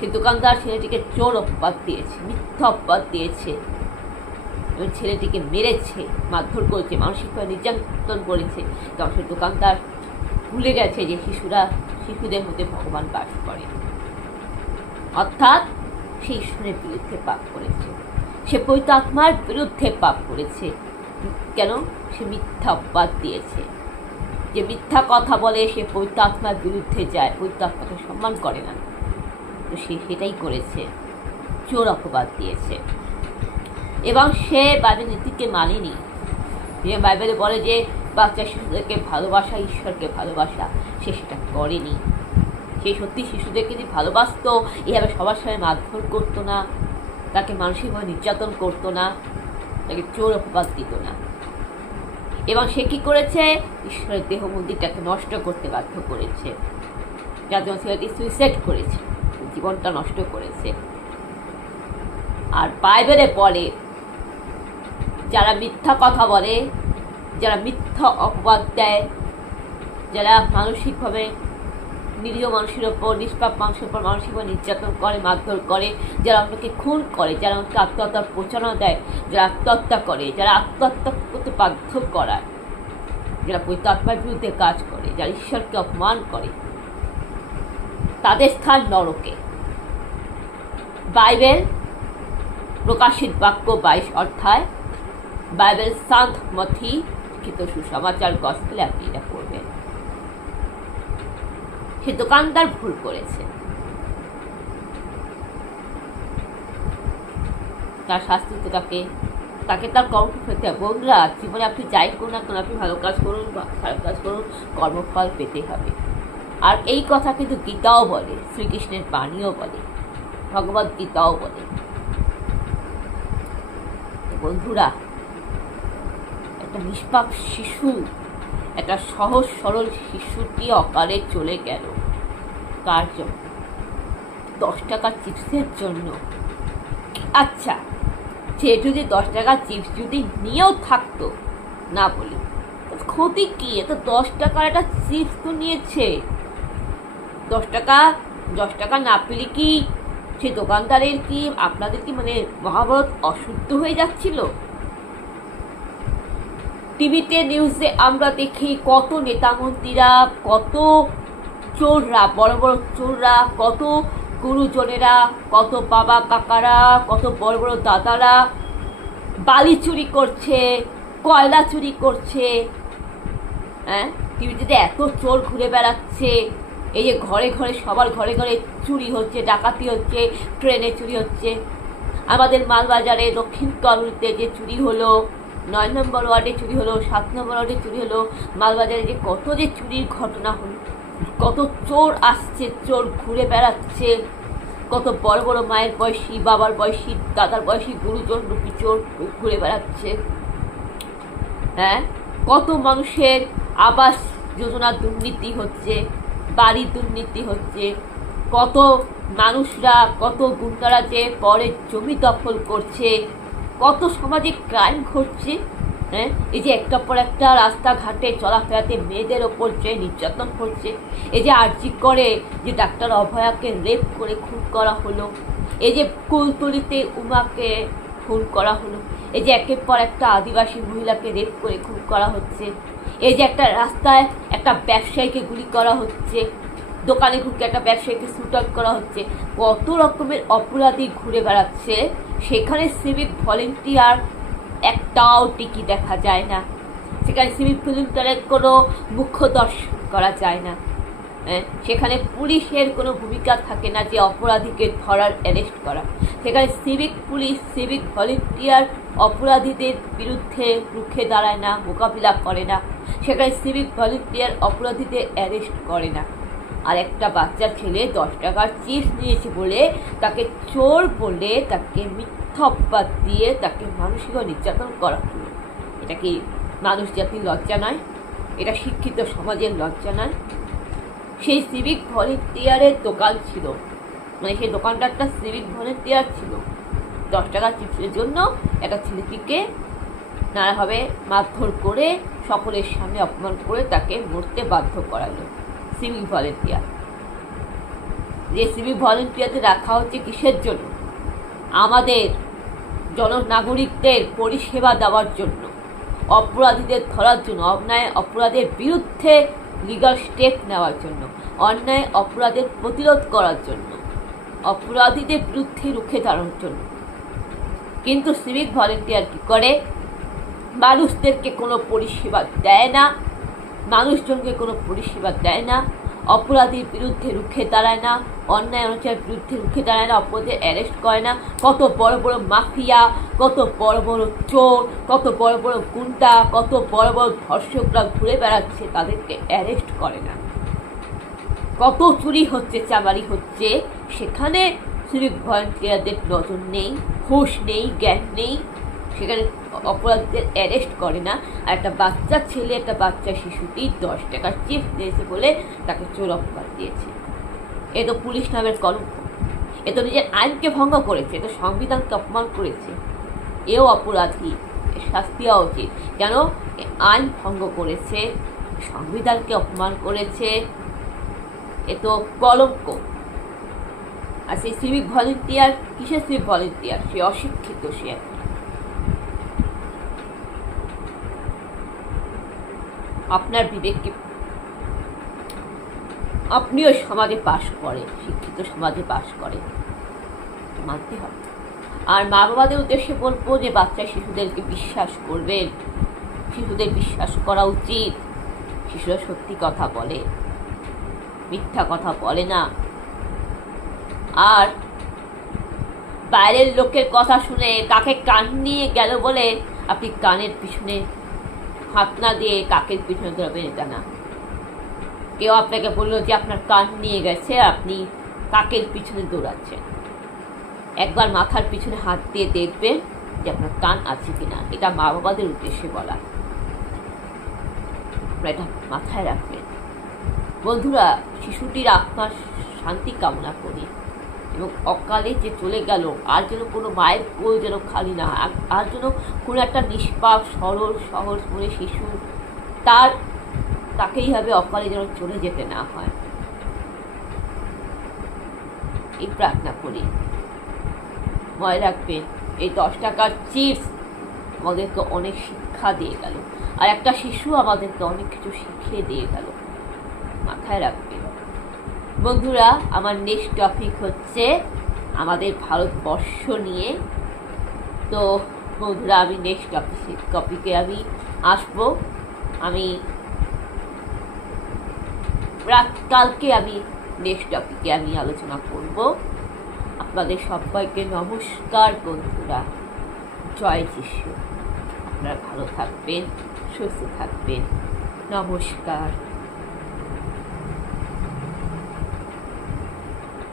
সে দোকানদার ছেলেটিকে চোর অপবাদ দিয়েছে, মিথ্যা অপবাদ দিয়েছে এবং ছেলেটিকে মেরেছে, মারধর করেছে, মানসিকভাবে নির্যাতন করেছে। তখন সে দোকানদার ভুলে গেছে যে শিশুদের মধ্যে ভগবান বাস করে, অর্থাৎ সে ঈশ্বরের বিরুদ্ধে পাপ করেছে, সে পবিত্র আত্মার বিরুদ্ধে পাপ করেছে। কেন? সে মিথ্যা অপবাদ দিয়েছে। যে মিথ্যা কথা বলে সে পবিত্র আত্মার বিরুদ্ধে যায়, পবিত্র আত্মাকে সম্মান করে না। তো সে সেটাই করেছে, চোর অপবাদ দিয়েছে। এবং সে বাইবেল নীতিকে মানেনি। বাইবেলে বলে যে বাচ্চা শিশুদেরকে ভালোবাসা, ঈশ্বরকে ভালোবাসা, সে সেটা করেনি। সে সত্যি শিশুদেরকে যদি ভালোবাসতো, এভাবে সবার সামনে মারধর করতো না, তাকে মানসিকভাবে নির্যাতন করতো না, তাকে চোর অপবাদ দিত না। এবং সে কি করেছে? ঈশ্বরের দেহ মন্দিরটাকে নষ্ট করতে বাধ্য করেছে, যার জন্য ছেলেটি সুইসাইড করেছে, জীবনটা নষ্ট করেছে। আর বাইবেলে বলে যারা মিথ্যা কথা বলে, যারা মিথ্যা অপবাদ দেয়, যারা মানসিকভাবে নিরীহ মানুষের ওপর, নিষ্পাপ মানুষের ওপর মানসিকভাবে নির্যাতন করে, মারধর করে, যারা অন্যকে খুন করে, যারা অন্যকে আত্মহত্যার প্রচারণা দেয়, যারা আত্মহত্যা করে, যারা আত্মহত্যা করতে বাধ্য করায়, যারা পবিত্র আত্মার বিরুদ্ধে কাজ করে, যারা ঈশ্বরকে অপমান করে, তাদের স্থান নরকে। বাইবেল প্রকাশিত বাক্য 22 অধ্যায়, বাইবেল সান্ট মথি লিখিত সুসমাচার গসপেলে আপনি এটা পড়বেন। সে দোকানদার ভুল করেছে, তার শাস্তি তো তাকে তার কর্ম পেতে হবে। বন্ধুরা, জীবনে আপনি যাই করুন না কেন, আপনি ভালো কাজ করুন বা খারাপ কাজ করুন, কর্মফল পেতে হবে। আর এই কথা কিন্তু গীতাও বলে, শ্রীকৃষ্ণের বাণীও বলে, ভগবত গীতাও বলে। বন্ধুরা, একটা নিষ্পাপ শিশু, একটা সহজ সরল শিশুটি অকালে চলে গেল। কার জন্য? 10 টাকার চিপসের জন্য। আচ্ছা, সে যদি 10 টাকার চিপস যদি নিয়েও থাকতো, না বলি, ক্ষতি কি? এত 10 টাকার একটা চিপস তো নিয়েছে। 10 টাকা না পেলে কি সে দোকানদারের কি, আপনাদের কি মানে মহাভারত অশুদ্ধ হয়ে যাচ্ছিল? টিভিতে নিউজে আমরা দেখি কত নেতা মন্ত্রীরা, কত চোররা, বড় বড় চোররা, কত গুরুজনেরা, কত বাবা কাকারা, কত বড় বড় দাদারা বালি চুরি করছে, কয়লা চুরি করছে। হ্যাঁ, টিভিতে এত চোর ঘুরে বেড়াচ্ছে। এই যে ঘরে ঘরে, সবার ঘরে ঘরে চুরি হচ্ছে, ডাকাতি হচ্ছে, ট্রেনে চুরি হচ্ছে। আমাদের মালবাজারে দক্ষিণ কলোনিতে যে চুরি হলো, 9 নম্বর ওয়ার্ডে চুরি হলো, 7 নম্বর ওয়ার্ডে চুরি হলো, মালবাজারে যে কত যে চুরির ঘটনা হলো, কত চোর আসছে, চোর ঘুরে বেড়াচ্ছে, কত বড় বড় মায়ের বয়সী, বাবার বয়সী, দাদার বয়সী গুরুজন রূপী চোর ঘুরে বেড়াচ্ছে। হ্যাঁ, কত মানুষের আবাস যোজনা দুর্নীতি হচ্ছে, বাড়ি দুর্নীতি হচ্ছে, কত মানুষরা, কত গুন্ডারা যে পরে জমি দখল করছে, কত সামাজিক ক্রাইম ঘটছে। হ্যাঁ, এই যে একটার পর একটা রাস্তাঘাটে চলাফেরাতে মেয়েদের ওপর যে নির্যাতন করছে, এই যে আরজি করে যে ডাক্তার অভয়াকে রেপ করে খুন করা হলো, এই যে কুলতলিতে উমাকে খুন করা হলো, এই যে একের পর একটা আদিবাসী মহিলাকে রেপ করে খুন করা হচ্ছে, এই যে একটা রাস্তায় একটা ব্যবসায়ীকে গুলি করা হচ্ছে, দোকানে ঢুকে একটা ব্যবসায়ীকে শুট আউট করা হচ্ছে, কত রকমের অপরাধী ঘুরে বেড়াচ্ছে। সেখানে সিভিক ভলেন্টিয়ার একটাও টিকি দেখা যায় না, সেখানে সিভিক ভলেন্টিয়ারের কোনো মুখ্য দর্শন করা যায় না। সেখানে পুলিশের কোনো ভূমিকা থাকে না যে অপরাধীকে ধরার, অ্যারেস্ট করা। সেখানে সিভিক পুলিশ, সিভিক ভলেন্টিয়ার অপরাধীদের বিরুদ্ধে রুখে দাঁড়ায় না, মোকাবিলা করে না। সেখানে সিভিক ভলেন্টিয়ার অপরাধীদের অ্যারেস্ট করে না। আর একটা বাচ্চা ছেলে 10 টাকার চিপস নিয়েছে বলে তাকে চোর বলে, তাকে মিথ্যা অপবাদ দিয়ে তাকে মানসিক নির্যাতন করা হলো। এটা কি মানুষ জাতির লজ্জা নয়? এটা শিক্ষিত সমাজের লজ্জা নয়? সেই সিভিক ভলেন্টিয়ারের দোকান ছিল, মানে সেই দোকানটা একটা সিভিক ভলেন্টিয়ার ছিল। 10 টাকার চিপসের জন্য একটা ছেলেটিকে নানাভাবে মারধর করে, সকলের সামনে অপমান করে তাকে মরতে বাধ্য করালো সিভিক ভলেন্টিয়ার। যে সিভিক ভলেন্টিয়ারদের রাখা হচ্ছে কিসের জন্য? আমাদের জননাগরিকদের পরিষেবা দেওয়ার জন্য, অপরাধীদের ধরার জন্য, অন্যায় অপরাধের বিরুদ্ধে লিগাল স্টেপ নেওয়ার জন্য, অন্যায় অপরাধের প্রতিরোধ করার জন্য, অপরাধীদের বিরুদ্ধে রুখে দাঁড়ানোর জন্য। কিন্তু সিভিক ভলেন্টিয়ার কি করে? মানুষদেরকে কোনো পরিষেবা দেয় না, মানুষজনকে কোনো পরিষেবা দেয় না, অপরাধীর বিরুদ্ধে রুখে দাঁড়ায় না, অন্যায় অনাচারের বিরুদ্ধে রুখে দাঁড়ায় না, অপরাধীদের অ্যারেস্ট করে না। কত বড় বড় মাফিয়া, কত বড় বড় চোর, কত বড় বড় গুন্ডা, কত বড় বড় ধর্ষকরা ঘুরে বেড়াচ্ছে, তাদেরকে অ্যারেস্ট করে না। কত চুরি হচ্ছে, চামারি হচ্ছে, সেখানে সিভিক ভলেন্টিয়ারদের নজর নেই, হুঁশ নেই, জ্ঞান নেই, সেখানে অপরাধীদের অ্যারেস্ট করে না। আর একটা বাচ্চা ছেলে, একটা বাচ্চা শিশুটি 10 টাকার চিপস দিয়েছে বলে তাকে চোর অপবাদ দিয়েছে। এ তো পুলিশ নামের কলঙ্ক, এ তো নিজের আইনকে ভঙ্গ করেছে, এ তো সংবিধানকে অপমান করেছে। এও অপরাধী, শাস্তি হওয়া উচিত। কেন? আইন ভঙ্গ করেছে, সংবিধানকে অপমান করেছে, এ তো কলঙ্ক। আর সেই সিভিক ভলেন্টিয়ার কিসের সিভিক ভলেন্টিয়ার? সে অশিক্ষিত, সে আপনার বিবেককে, আপনিও সমাজে বাস করেন, শিক্ষিত সমাজে বাস করেন, মানতে হবে। আর মা বাবাদের উদ্দেশ্যে বলবো যে বাচ্চা শিশুদেরকে বিশ্বাস করবেন, শিশুদের বিশ্বাস করা উচিত। শিশুরা সত্যি কথা বলে, মিথ্যা কথা বলে না। আর বাইরের লোকের কথা শুনে কাকে কান নিয়ে গেল বলে আপনি কানের পিছনে হাত না দিয়ে কাকের পিছনে ধরবেন, এটা না। কেউ আপনাকে বললো যে আপনার কান নিয়ে গেছে, আপনি কাকের পিছনে দৌড়াচ্ছেন। একবার মাথার পিছনে হাত দিয়ে দেখবেন যে আপনার কান আছে কিনা। এটা মা বাবাদের উদ্দেশ্যে বলা, এটা মাথায় রাখবেন। বন্ধুরা, শিশুটির আত্মার শান্তি কামনা করি এবং অকালে যে চলে গেল আর যেন কোনো মায়ের কোল যেন খালি না, আর যেন কোনো একটা নিষ্পাপ সরল সহজ মনে শিশু তাকেই হবে অকালে যেন চলে যেতে না হয়, এই প্রার্থনা করি। মনে রাখবেন, এই 10 টাকার চিপস আমাদেরকে অনেক শিক্ষা দিয়ে গেল, আর একটা শিশু আমাদেরকে অনেক কিছু শিখিয়ে দিয়ে গেল, মাথায় রাখবেন। বন্ধুরা, আমার নেক্সট টপিক হচ্ছে আমাদের ভারতবর্ষ নিয়ে। তো বন্ধুরা, আমি নেক্সট টপিকে আমি আসবো। আমি কালকে আমি নেক্সট টপিকে আমি আলোচনা করব। আপনাদের সবাইকে নমস্কার বন্ধুরা, জয় যিশু। আপনারা ভালো থাকবেন, সুস্থ থাকবেন, নমস্কার।